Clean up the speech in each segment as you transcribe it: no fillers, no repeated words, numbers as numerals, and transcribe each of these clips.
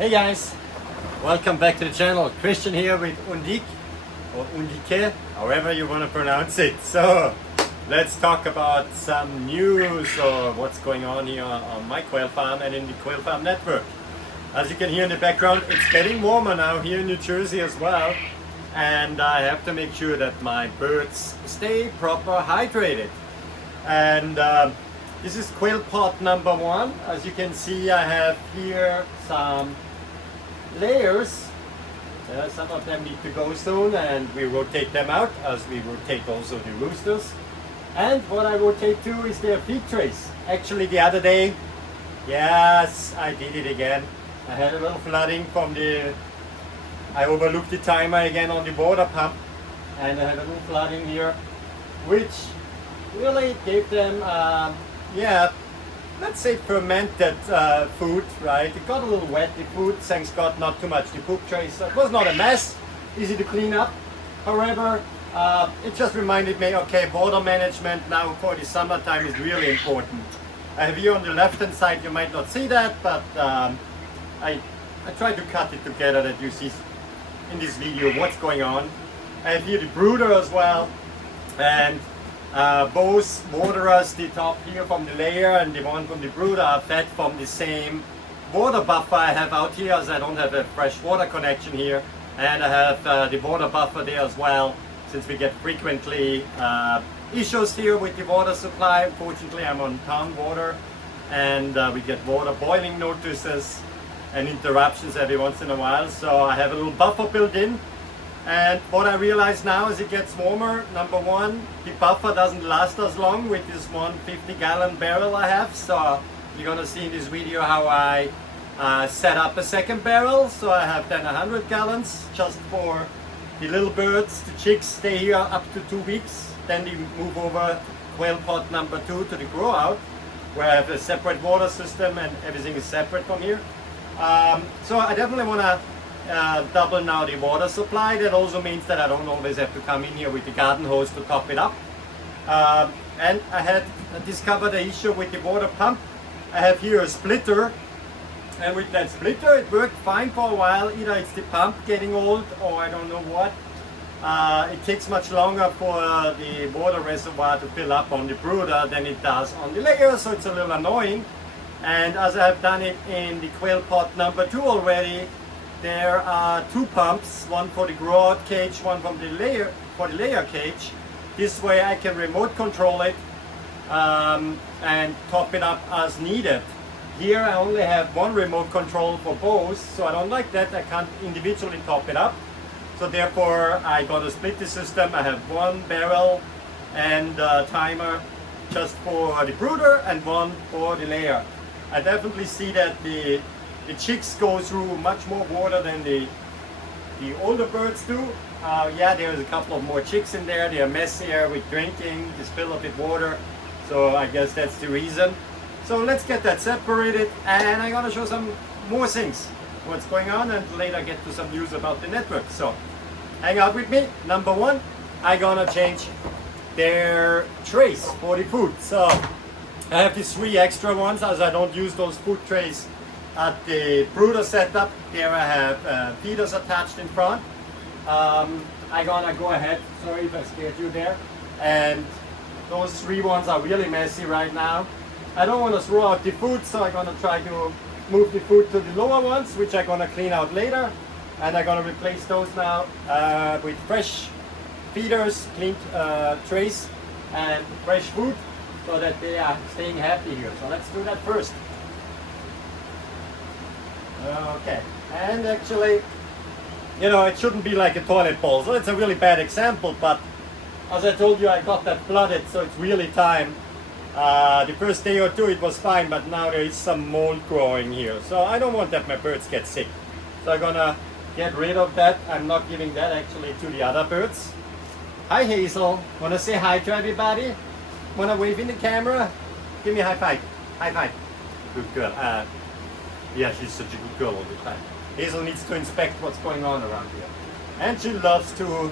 Hey guys, welcome back to the channel. Christian here with Undique or Undique, however you want to pronounce it. So let's talk about some news or what's going on here on my quail farm and in the quail farm network. As you can hear in the background, it's getting warmer now here in New Jersey as well, and I have to make sure that my birds stay proper hydrated. And this is quail pot number 1. As you can see, I have here some layers. Some of them need to go soon, and we rotate them out as we rotate also the roosters. And what I rotate too is their feed trays. Actually, the other day, yes, I did it again. I had a little flooding from I overlooked the timer again on the water pump, and I had a little flooding here, which really gave them, let's say fermented food, right? It got a little wet, the food, thanks God, not too much. The poop trays, so it was not a mess, easy to clean up. However, it just reminded me, okay, water management now for the summertime is really important. I have here on the left hand side, you might not see that, but I tried to cut it together that you see in this video what's going on. I have here the brooder as well, and both waterers, the top here from the layer and the one from the brooder, are fed from the same water buffer I have out here, as I don't have a fresh water connection here, and I have the water buffer there as well, since we get frequently issues here with the water supply. Unfortunately, I'm on town water, and we get water boiling notices and interruptions every once in a while, so I have a little buffer built in. And what I realize now as it gets warmer, number one, the buffer doesn't last as long with this 150-gallon barrel I have. So you're gonna see in this video how I set up a second barrel. So I have then 100 gallons just for the little birds. The chicks stay here up to 2 weeks. Then they move over quail pot number 2 to the grow out, where I have a separate water system and everything is separate from here. So I definitely wanna double now the water supply. That also means that I don't always have to come in here with the garden hose to top it up. And I had discovered the issue with the water pump. I have here a splitter, and with that splitter it worked fine for a while. Either it's the pump getting old or I don't know what. It takes much longer for the water reservoir to fill up on the brooder than it does on the layer, so it's a little annoying. And as I have done it in the quail pot number 2 already, there are 2 pumps, one for the grow out cage, one from the layer cage. This way I can remote control it and top it up as needed. Here I only have one remote control for both, so I don't like that. I can't individually top it up. So therefore I got to split the system. I have one barrel and timer just for the brooder and one for the layer. I definitely see that the chicks go through much more water than the older birds do. Yeah, there's a couple of more chicks in there. They are messier with drinking, they spill a bit water. So I guess that's the reason. So let's get that separated, and I'm gonna show some more things, what's going on, and later get to some news about the network. So hang out with me. Number 1, I'm gonna change their trays for the food. So I have these 3 extra ones, as I don't use those food trays at the brooder setup. There I have feeders attached in front. I'm gonna go ahead, sorry if I scared you there, and those 3 ones are really messy right now. I don't want to throw out the food, so I'm gonna try to move the food to the lower ones, which I'm gonna clean out later, and I'm gonna replace those now with fresh feeders, clean trays, and fresh food, so that they are staying happy here. So let's do that first. Okay, and actually, you know, it shouldn't be like a toilet bowl, so it's a really bad example, but as I told you, I got that flooded, so it's really time. The first day or 2 it was fine, but now there is some mold growing here, so I don't want that my birds get sick. So I'm gonna get rid of that. I'm not giving that actually to the other birds. Hi Hazel, wanna say hi to everybody? Wanna wave in the camera? Give me a high five. High five. Good girl. Yeah, she's such a good girl all the time. Hazel needs to inspect what's going on around here. And she loves to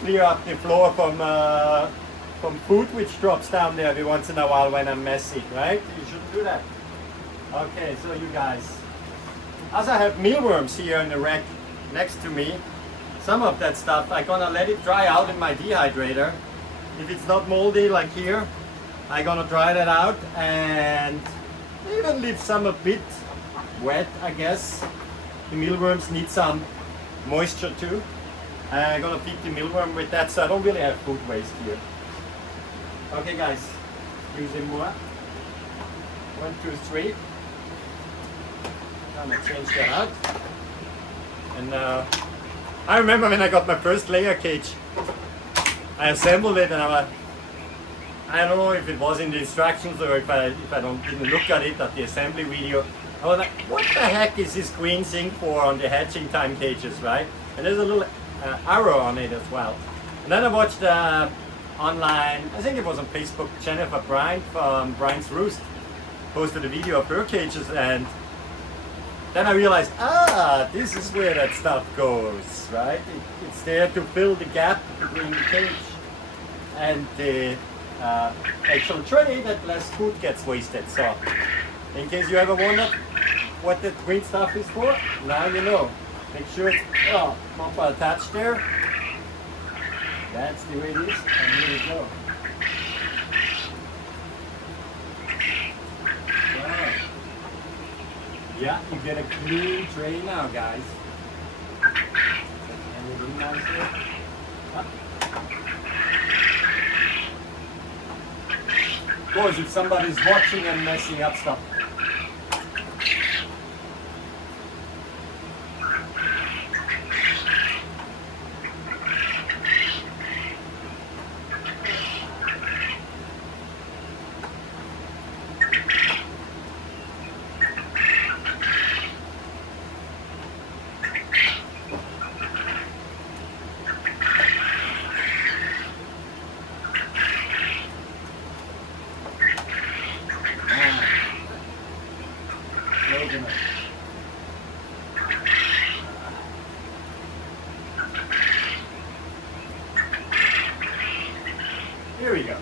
clear up the floor from food which drops down there every once in a while when I'm messy, right? You shouldn't do that. Okay, so you guys, as I have mealworms here in the rack next to me, some of that stuff I'm gonna let it dry out in my dehydrator. If it's not moldy like here, I'm gonna dry that out and even leave some a bit wet, I guess. The mealworms need some moisture too. I'm gonna feed the mealworm with that, so I don't really have food waste here. Okay guys, using more. 1, 2, 3. I'm gonna change that out. And now, I remember when I got my first layer cage, I assembled it and I don't know if it was in the instructions or if I didn't look at it at the assembly video. I was like, what the heck is this green thing for on the hatching time cages, right? And there's a little arrow on it as well. And then I watched online, I think it was on Facebook, Jennifer Bryant from Bryant's Roost posted a video of her cages, and then I realized, this is where that stuff goes, right? It's there to fill the gap between the cage and the actual tray that less food gets wasted. So, in case you ever wondered what that green stuff is for, now you know. Make sure it's proper attached there. That's the way it is, and here we go. Wow. Yeah, you get a clean tray now, guys. Everything nice here. Up. Of course, if somebody's watching and messing up stuff. Here we go.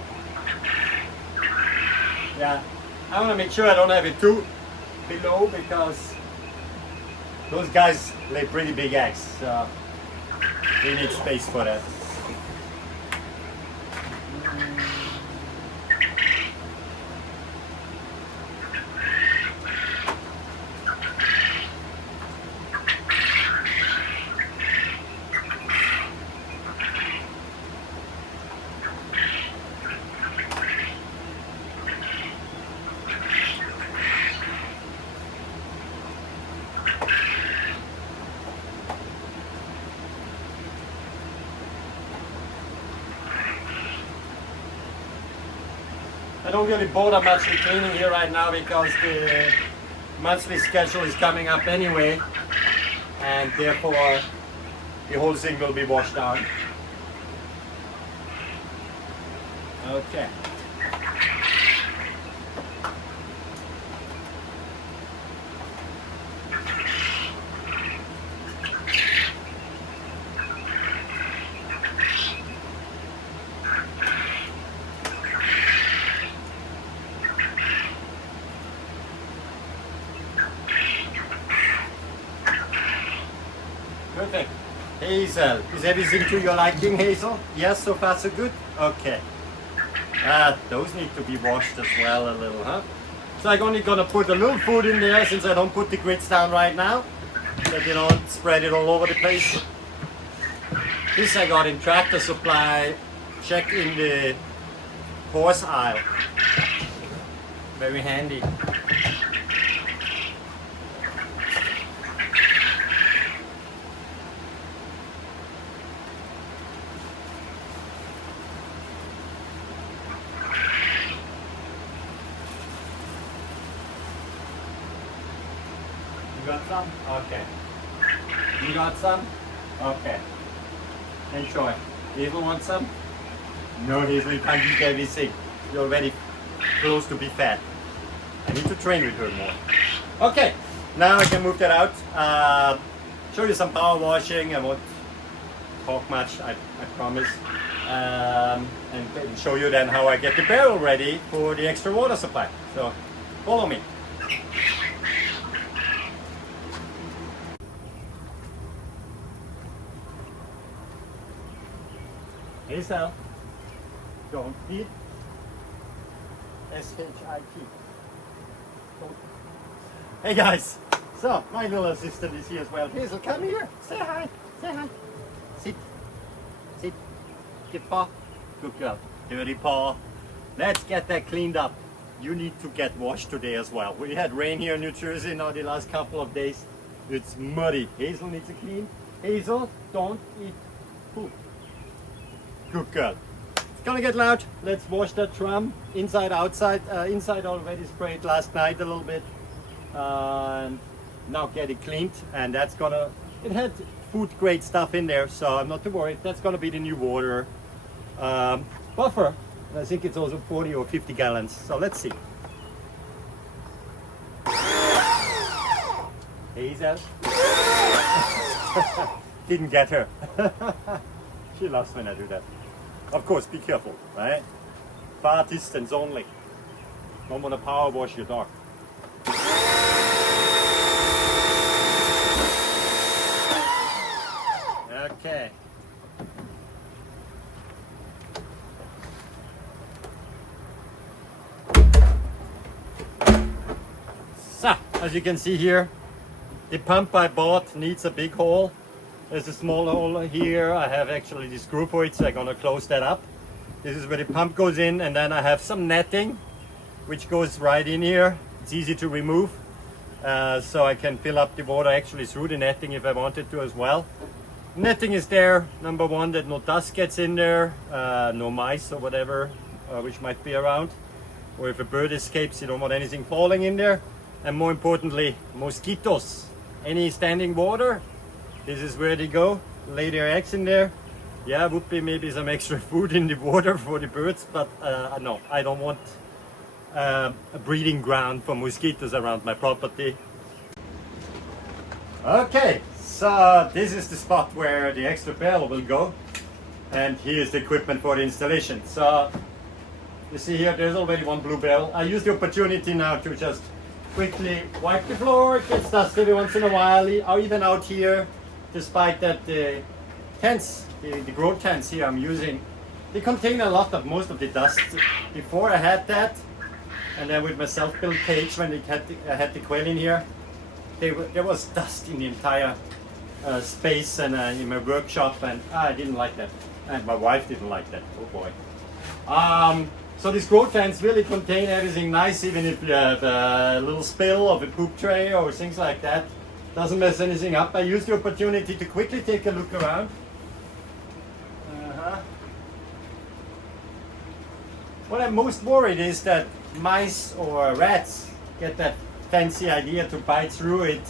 Yeah, I want to make sure I don't have it too below because those guys lay pretty big eggs, so we need space for that. I don't really bother much with cleaning here right now because the monthly schedule is coming up anyway, and therefore the whole thing will be washed out. Okay. Perfect. Hazel, is everything to your liking, Hazel? Yes, so far so good? Okay. Those need to be washed as well a little, huh? So I'm only gonna put a little food in there since I don't put the grits down right now. That you don't spread it all over the place. This I got in Tractor Supply. Check in the horse aisle. Very handy. You got some? Okay. You got some? Okay. Enjoy. Hazel want some? No, Hazel, you can't eat everything. You're already close to be fat. I need to train with her more. Okay, now I can move that out. Show you some power washing. I won't talk much, I promise. And show you then how I get the barrel ready for the extra water supply. So, follow me. Hey Sal, don't eat. S-H-I-T. Hey guys, so my little assistant is here as well. Hazel, come here, say hi, say hi. Sit, sit, get paw. Good girl, dirty paw. Let's get that cleaned up. You need to get washed today as well. We had rain here in New Jersey now the last couple of days. It's muddy. Hazel needs a clean. Hazel, don't eat food. Good girl. It's gonna get loud. Let's wash that drum inside, outside. Inside already sprayed last night a little bit. And now get it cleaned. And that's gonna, it had food grade stuff in there, so I'm not too worried. That's gonna be the new water buffer. And I think it's also 40 or 50 gallons. So let's see. Hazel. Didn't get her. She loves when I do that. Of course, be careful, right? Far distance only. Don't want to power wash your dog. Okay. So, as you can see here, the pump I bought needs a big hole. There's a small hole here. I have actually the screw for it, so I'm gonna close that up. This is where the pump goes in, and then I have some netting which goes right in here. It's easy to remove, so I can fill up the water actually through the netting if I wanted to as well. Netting is there, number one, that no dust gets in there, no mice or whatever which might be around, or if a bird escapes, you don't want anything falling in there. And more importantly, mosquitoes. Any standing water, this is where they go, lay their eggs in there. Yeah, would be maybe some extra food in the water for the birds, but no, I don't want a breeding ground for mosquitoes around my property. Okay, so this is the spot where the extra barrel will go, and here's the equipment for the installation. So you see here, there's already one blue barrel. I use the opportunity now to just quickly wipe the floor. It gets dusty every once in a while, or even out here, despite that the tents, the grow tents here I'm using, they contain a lot of most of the dust. Before I had that, and then with my self-built cage when I had the quail in here, there was dust in the entire space and in my workshop, and I didn't like that. And my wife didn't like that, oh boy. So these grow tents really contain everything nice, even if you have a little spill of a poop tray or things like that. Doesn't mess anything up. I use the opportunity to quickly take a look around. What I'm most worried is that mice or rats get that fancy idea to bite through it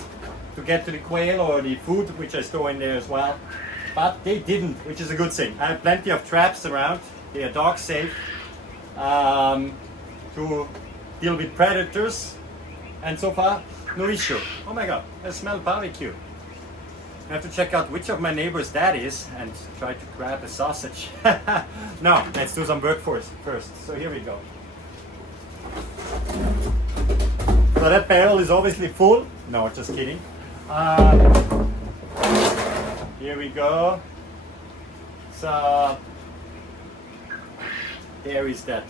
to get to the quail or the food which I store in there as well. But they didn't, which is a good thing. I have plenty of traps around. They are dog safe. To deal with predators, and so far no issue. Oh my god, I smell barbecue. I have to check out which of my neighbors that is and try to grab a sausage. No, let's do some work first. So here we go. So that barrel is obviously full. No, just kidding. Here we go. So there is that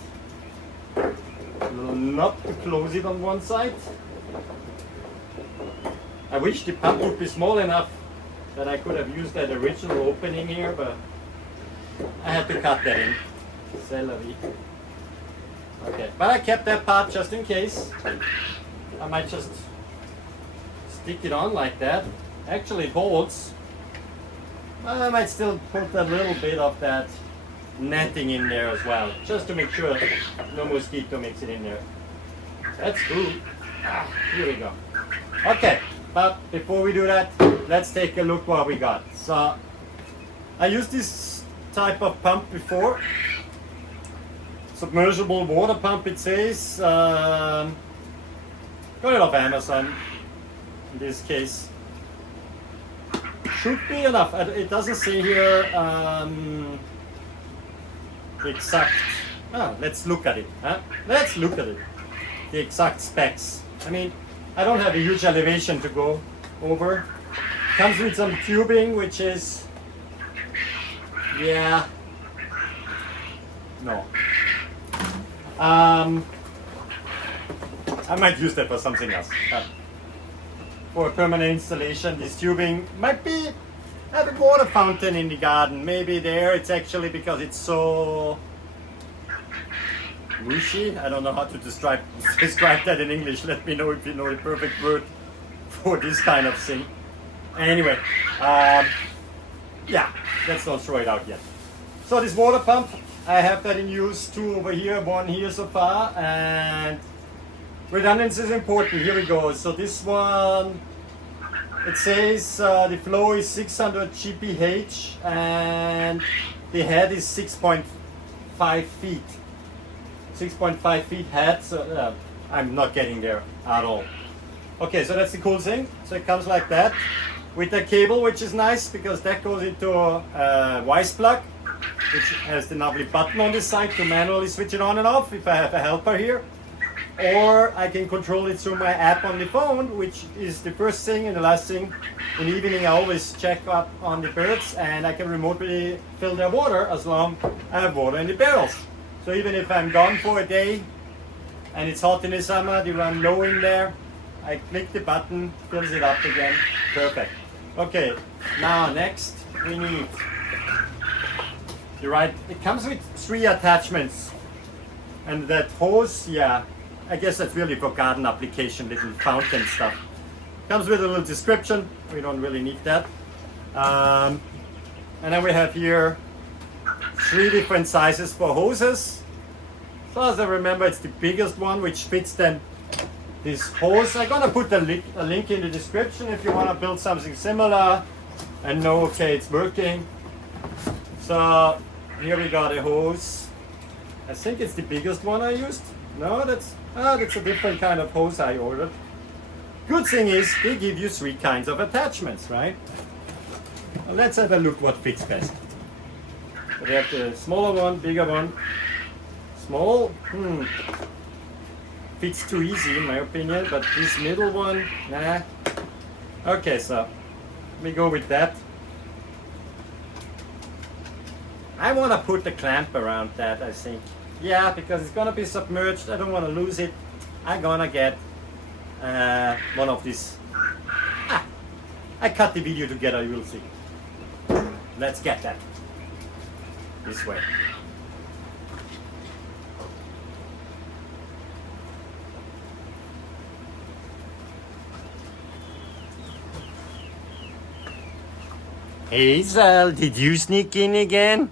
little knob to close it on one side. I wish the pump would be small enough that I could have used that original opening here, but I had to cut that in. C'est la vie. Okay, but I kept that part just in case. I might just stick it on like that. Actually it holds. I might still put a little bit of that netting in there as well, just to make sure no mosquito makes it in there. That's cool. Here we go. Okay, but before we do that, let's take a look what we got. So I used this type of pump before. Submersible water pump, it says. Got it off Amazon in this case. Should be enough. It doesn't say here exact. Let's look at it. Let's look at it. The exact specs. I mean, I don't have a huge elevation to go over. Comes with some tubing, which is, yeah, No. I might use that for something else. But for a permanent installation, this tubing might be have a water fountain in the garden. Maybe there it's actually because it's so wishy. I don't know how to describe that in English. Let me know if you know the perfect word for this kind of thing. Anyway, yeah, let's not throw it out yet. So this water pump, I have that in use, 2 over here, 1 here so far, and redundancy is important. Here we go. So this one, it says the flow is 600 GPH and the head is 6.5 feet. 6.5 feet head, so I'm not getting there at all. Okay, so that's the cool thing. So it comes like that with the cable, which is nice because that goes into a wise plug, which has the lovely button on this side to manually switch it on and off if I have a helper here. Or I can control it through my app on the phone, which is the first thing, and the last thing. In the evening I always check up on the birds and I can remotely fill their water as long as I have water in the barrels. So even if I'm gone for a day and it's hot in the summer, they run low in there, I click the button, fills it up again. Perfect. Okay, now next we need the right, it comes with 3 attachments. And that hose, yeah, I guess that's really for garden application, little fountain stuff. Comes with a little description, we don't really need that. And then we have here 3 different sizes for hoses. So as I remember, it's the biggest one which fits then this hose. I'm gonna put a link in the description if you wanna build something similar and know, okay, it's working. So here we got a hose. I think it's the biggest one I used. No, that's a different kind of hose I ordered. Good thing is they give you 3 kinds of attachments, right? Well, let's have a look what fits best. So we have the smaller one, bigger one. Small, fits too easy in my opinion, but this middle one, nah. Okay, so we go with that. I want to put the clamp around that, I think. Yeah, because it's gonna be submerged. I don't want to lose it. I'm gonna get one of these. I cut the video together, you will see. Let's get that this way. Hazel, did you sneak in again?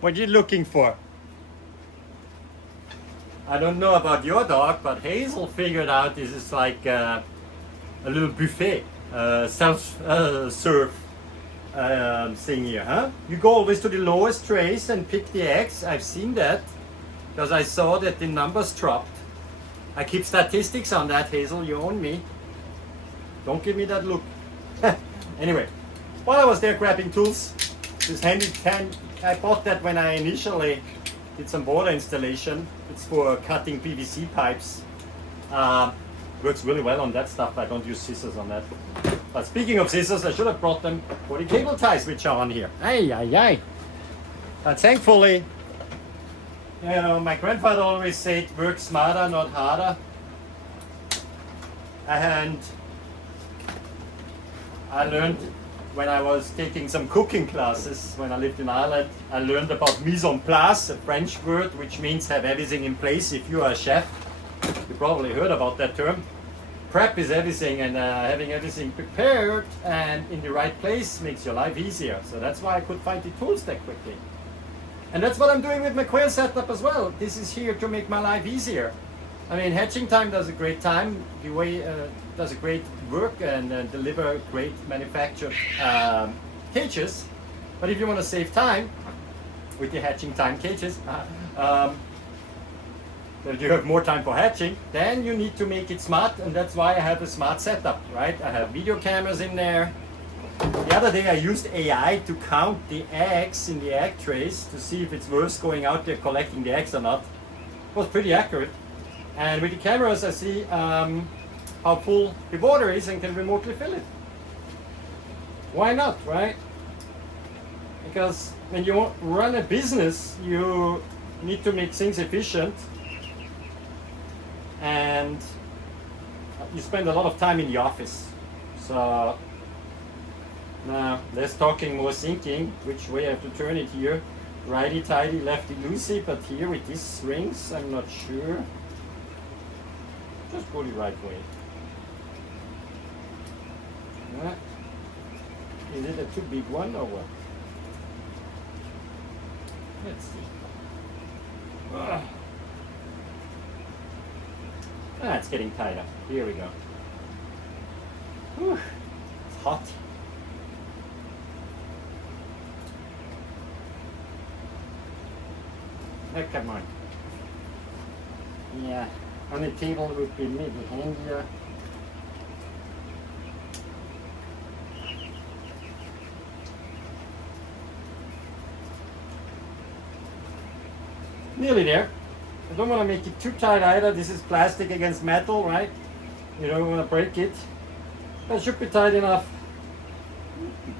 What are you looking for? I don't know about your dog, but Hazel figured out this is like a little buffet, self-serve thing here, huh? You go always to the lowest trays and pick the eggs. I've seen that because I saw that the numbers dropped. I keep statistics on that, Hazel. You own me. Don't give me that look. Anyway, while I was there grabbing tools, this handy can, I bought that when I initially did some water installation. It's for cutting PVC pipes. Works really well on that stuff. I don't use scissors on that. But speaking of scissors, I should have brought them for the cable ties which are on here. Ay, ay, ay. But thankfully, you know, my grandfather always said, work smarter, not harder. And I learned when I was taking some cooking classes when I lived in Ireland, I learned about mise en place, a French word which means have everything in place. If you are a chef, you probably heard about that term. Prep is everything, and having everything prepared and in the right place makes your life easier. So that's why I could find the tools that quickly. And that's what I'm doing with my quail setup as well. This is here to make my life easier. I mean, hatching time does a great time. The way does a great work and deliver great manufactured cages. But if you want to save time with the hatching time cages, that you have more time for hatching, then you need to make it smart, and that's why I have a smart setup, right? I have video cameras in there. The other day I used AI to count the eggs in the egg trays to see if it's worth going out there collecting the eggs or not. It was pretty accurate. And with the cameras I see how full the water is and can remotely fill it. Why not, right? Because when you run a business, you need to make things efficient, and you spend a lot of time in the office. So now less talking, more thinking. Which way I have to turn it here? Righty tighty, lefty loosey, but here with these rings, I'm not sure. Just go the right way. Is it a too big one or what? Let's see. It's getting tighter. Here we go. Whew. It's hot. Oh, come on. Yeah, on the table would be maybe handier. Nearly there. I don't want to make it too tight either. This is plastic against metal, right? You don't want to break it. But it should be tight enough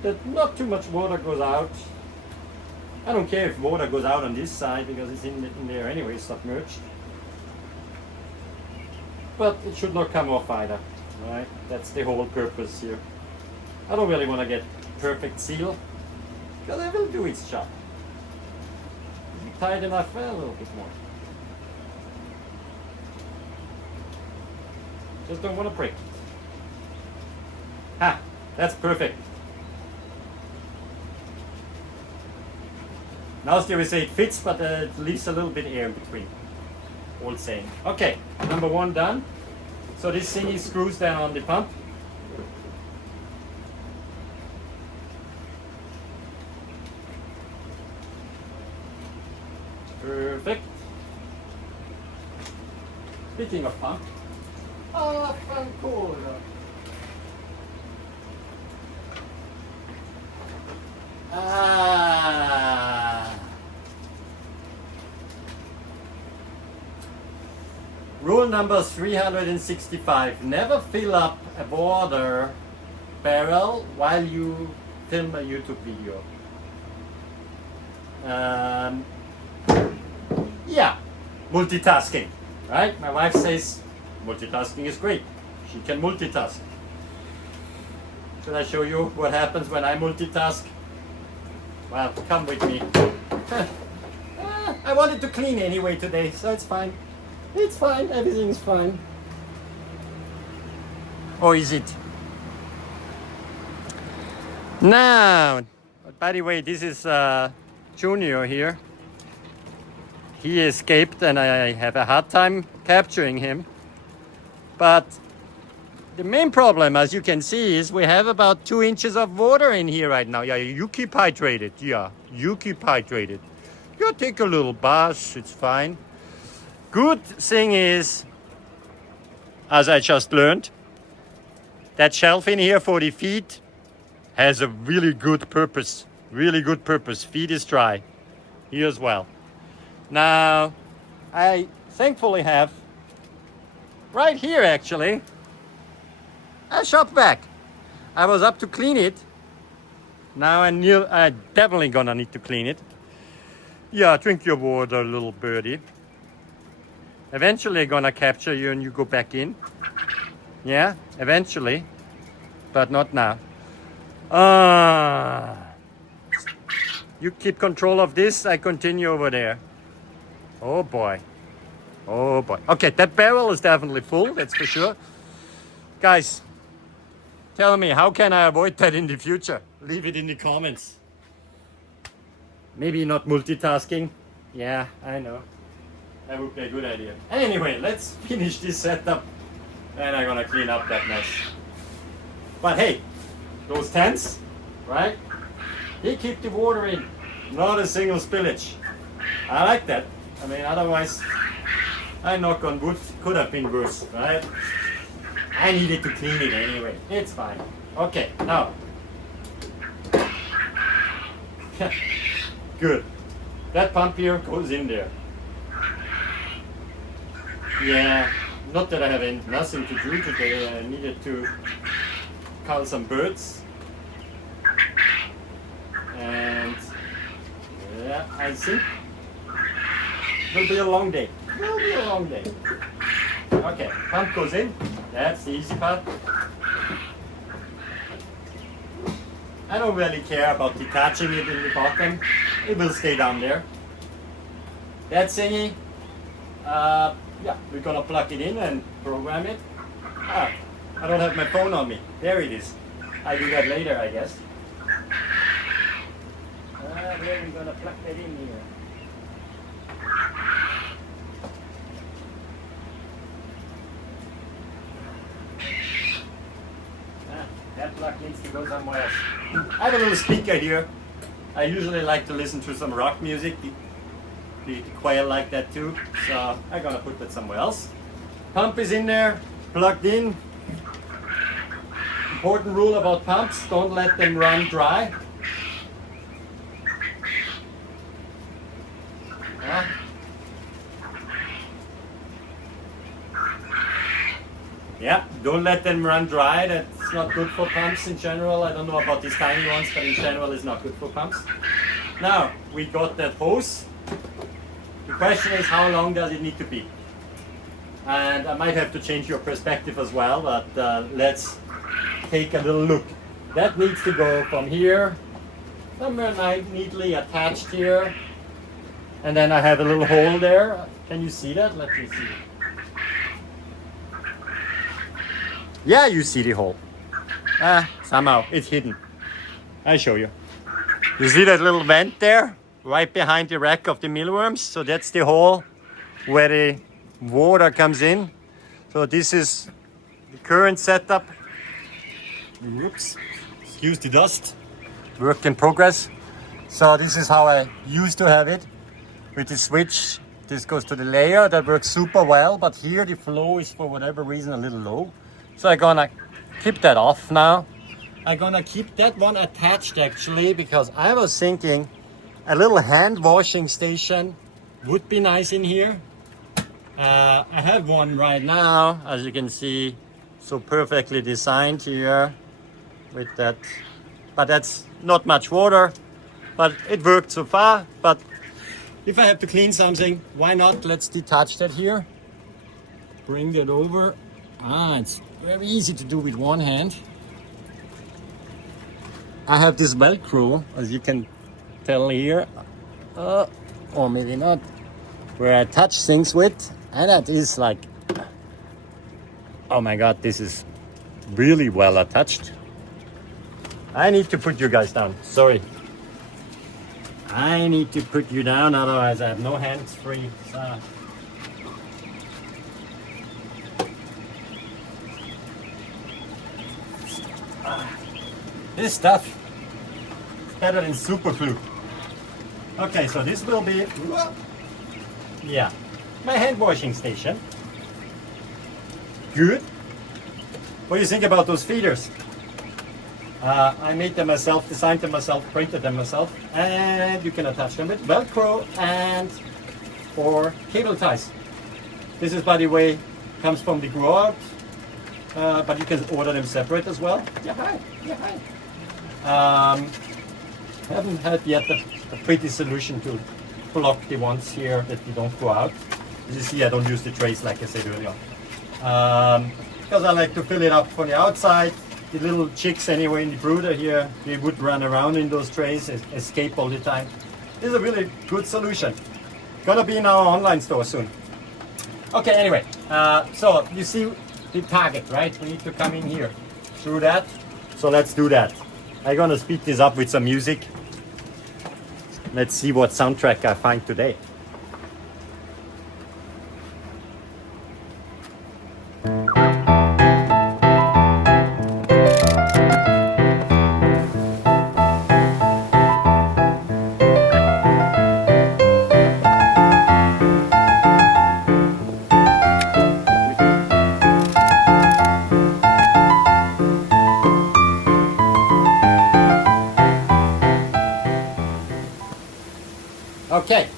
that not too much water goes out. I don't care if water goes out on this side because it's in there anyway, submerged. But it should not come off either, right? That's the whole purpose here. I don't really want to get perfect seal because it will do its job. Is it tight enough? Well, a little bit more. Just don't want to break it. Ha! That's perfect. Now still we say it fits, but it leaves a little bit air in between. Old saying. Okay, number one done. So this thingy screws down on the pump. Perfect. Speaking of pump. Oh, fun, cool. Rule number 365. Never fill up a water barrel while you film a YouTube video. Yeah, multitasking, right? My wife says multitasking is great. She can multitask. Should I show you what happens when I multitask? Well, come with me. I wanted to clean anyway today, so it's fine. It's fine, everything's fine. Or is it? Now, by the way, this is Junior here. He escaped and I have a hard time capturing him. But the main problem, as you can see, is we have about 2 inches of water in here right now. Yeah, you keep hydrated. Yeah, you keep hydrated. You take a little bath, it's fine. Good thing is, as I just learned, that shelf in here, 40 feet, has a really good purpose. Really good purpose. Feet is dry. Here as well. Now, I thankfully have, right here actually, a shop vac. I was up to clean it. Now I definitely gonna need to clean it. Yeah, drink your water, little birdie. Eventually gonna capture you and you go back in. Yeah, eventually, but not now. You keep control of this, I continue over there. Oh boy. Oh boy. Okay, that barrel is definitely full, that's for sure. Guys, tell me, how can I avoid that in the future? Leave it in the comments. Maybe not multitasking. Yeah, I know. That would be a good idea. Anyway, let's finish this setup and I'm gonna clean up that mess. But hey, those tents, right? They keep the water in, not a single spillage. I like that. I mean, otherwise, I knock on wood, could have been worse, right? I needed to clean it anyway. It's fine. Okay, now. Good. That pump here goes in there. Yeah, not that I have nothing to do today. I needed to call some birds. And yeah, I think Will be a long day. Will be a long day. Okay, pump goes in. That's the easy part. I don't really care about detaching it in the bottom. It will stay down there. That thingy, yeah, we're gonna plug it in and program it. Ah, I don't have my phone on me. There it is. I'll do that later, I guess. There we're gonna plug that in here. That plug needs to go somewhere else. I have a little speaker here. I usually like to listen to some rock music. The quail like that too. So I'm gonna put that somewhere else. Pump is in there, plugged in. Important rule about pumps, don't let them run dry. Yeah, don't let them run dry. That's not good for pumps in general. I don't know about these tiny ones, but in general it's not good for pumps. Now, we got that hose. The question is, how long does it need to be? And I might have to change your perspective as well, but let's take a little look. That needs to go from here, somewhere neatly attached here. And then I have a little hole there. Can you see that? Let me see. Yeah, you see the hole. Somehow it's hidden. I'll show you. You see that little vent there? Right behind the rack of the mealworms. So that's the hole where the water comes in. So this is the current setup. Whoops, excuse the dust. Work in progress. So this is how I used to have it. With the switch, this goes to the layer. That works super well, but here the flow is for whatever reason a little low. So I'm gonna keep that off now. I'm gonna keep that one attached actually, because I was thinking a little hand washing station would be nice in here. I have one right now, as you can see, so perfectly designed here with that, but that's not much water, but it worked so far. But if I have to clean something, why not? Let's detach that here. Bring that over. It's very easy to do with one hand. I have this Velcro, as you can tell here, or maybe not, where I touch things with, and that is like, oh my god, this is really well attached. I need to put you guys down, sorry. I need to put you down, otherwise I have no hands free. So. This stuff is better than super glue. Okay, so this will be, yeah, my hand washing station. Good. What do you think about those feeders? I made them myself, designed them myself, printed them myself, and you can attach them with Velcro and or cable ties. This is, by the way, comes from the grow out, but you can order them separate as well. Yeah, hi. Yeah, hi. Haven't had yet a pretty solution to block the ones here that they don't go out. As you see, I don't use the trays like I said earlier. Because I like to fill it up from the outside. The little chicks anyway in the brooder here, they would run around in those trays, escape all the time. This is a really good solution. Gonna be in our online store soon. Okay, anyway, so you see the target, right? We need to come in here through that. So let's do that. I'm gonna speed this up with some music. Let's see what soundtrack I find today. Okay,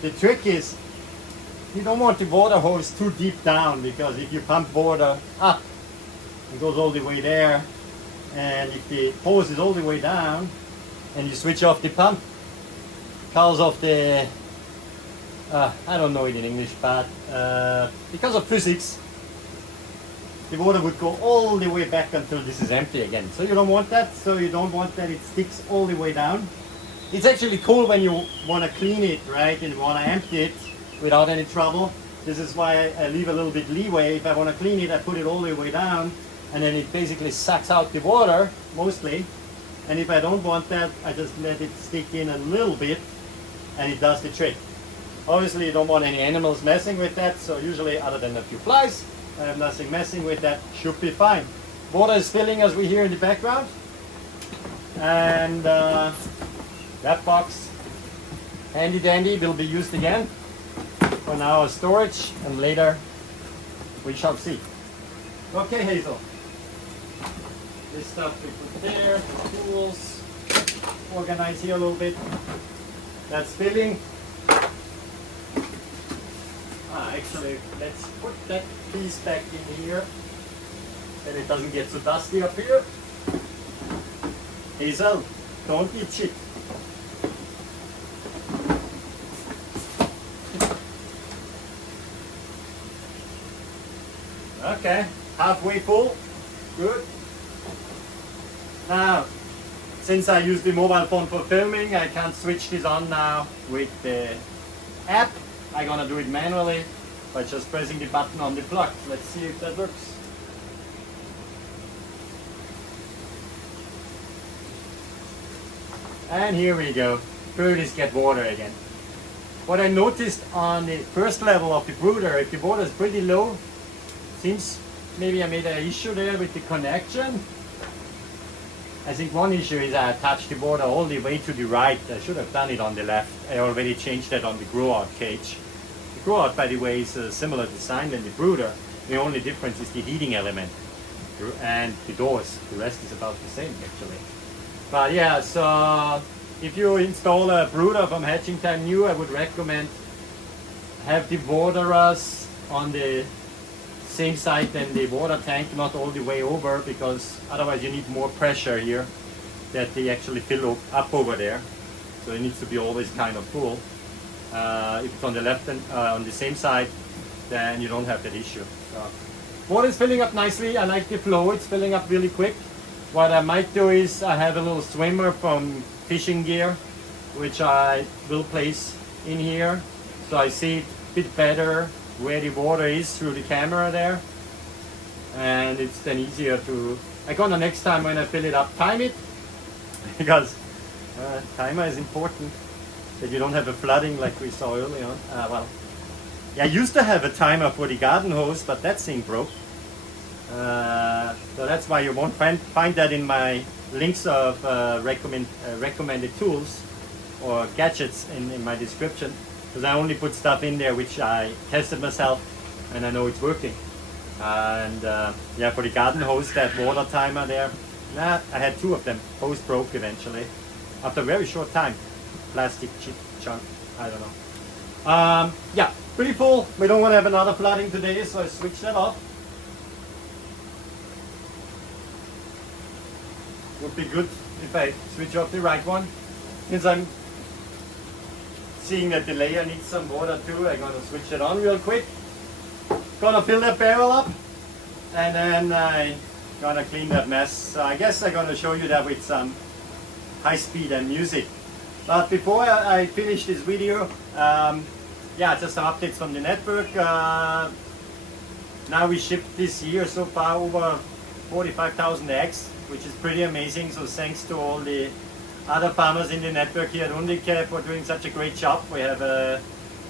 the trick is you don't want the water hose too deep down, because if you pump water up, it goes all the way there, and if the hose is all the way down and you switch off the pump, calls off the I don't know it in English, but because of physics, the water would go all the way back until this is empty again. So you don't want that, so you don't want that it sticks all the way down. It's actually cool when you want to clean it, right, and you want to empty it without any trouble. This is why I leave a little bit leeway. If I want to clean it, I put it all the way down, and then it basically sucks out the water, mostly. And if I don't want that, I just let it stick in a little bit, and it does the trick. Obviously, you don't want any animals messing with that, so usually, other than a few flies, I have nothing messing with that, should be fine. Water is filling as we hear in the background. And that box, handy dandy, will be used again for now as storage, and later we shall see. Okay, Hazel. This stuff we put there, tools, organize here a little bit. That's filling. Actually, let's put that piece back in here, then it doesn't get so dusty up here. Hazel, don't eat shit. Okay, halfway full, good. Now, since I use the mobile phone for filming, I can't switch this on now with the app. I'm gonna do it manually by just pressing the button on the plug. Let's see if that works. And here we go. Birdies get water again. What I noticed on the first level of the brooder, if the water is pretty low, seems maybe I made an issue there with the connection. I think one issue is I attached the water all the way to the right. I should have done it on the left. I already changed that on the grow-out cage. The grow-out, by the way, is a similar design than the brooder. The only difference is the heating element and the doors. The rest is about the same, actually. But yeah, so if you install a brooder from Hatching Time New, I would recommend have the waterers on the same side than the water tank, not all the way over, because otherwise you need more pressure here that they actually fill up over there. So it needs to be always kind of full. If it's on the left and on the same side, then you don't have that issue. So, water is filling up nicely. I like the flow. It's filling up really quick. What I might do is I have a little swimmer from fishing gear, which I will place in here, so I see it a bit better where the water is through the camera there, and it's then easier to, I'm gonna next time when I fill it up time it, because timer is important, that you don't have a flooding like we saw earlier on. Well, yeah, I used to have a timer for the garden hose, but that thing broke. So that's why you won't find that in my links of recommended tools or gadgets in my description, because I only put stuff in there which I tested myself and I know it's working. And yeah, for the garden hose, that water timer there, I had two of them. Both broke eventually after a very short time. Plastic cheap chunk, I don't know. Yeah, pretty full. We don't want to have another flooding today, so I switched that off. Would be good if I switch off the right one. Since I'm seeing that the layer needs some water too, I'm gonna switch it on real quick. Gonna fill that barrel up, and then I'm gonna clean that mess. So I guess I'm gonna show you that with some high speed and music. But before I finish this video, yeah, just some updates from the network. Now we shipped this year so far over 45,000 eggs, which is pretty amazing. So thanks to all the other farmers in the network here at Undique for doing such a great job. We have a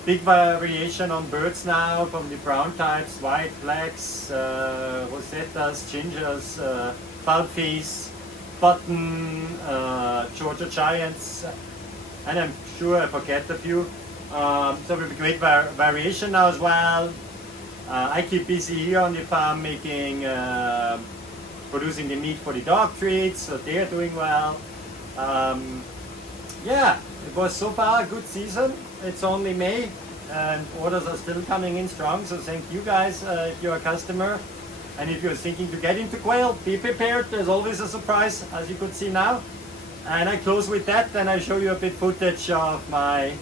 big variation on birds now, from the brown types, white, blacks, rosettas, gingers, falfies, button, Georgia giants, and I'm sure I forget a few. So we have a great variation now as well. I keep busy here on the farm making producing the meat for the dog treats, so they're doing well. Yeah, it was so far a good season. It's only May and orders are still coming in strong, so thank you guys if you're a customer. And if you're thinking to get into quail, be prepared. There's always a surprise, as you could see now. And I close with that, and I show you a bit footage of my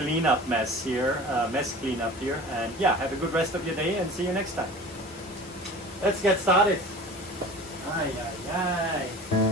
cleanup mess here, mess cleanup here. And yeah, have a good rest of your day and see you next time. Let's get started. Ay, ay, ay.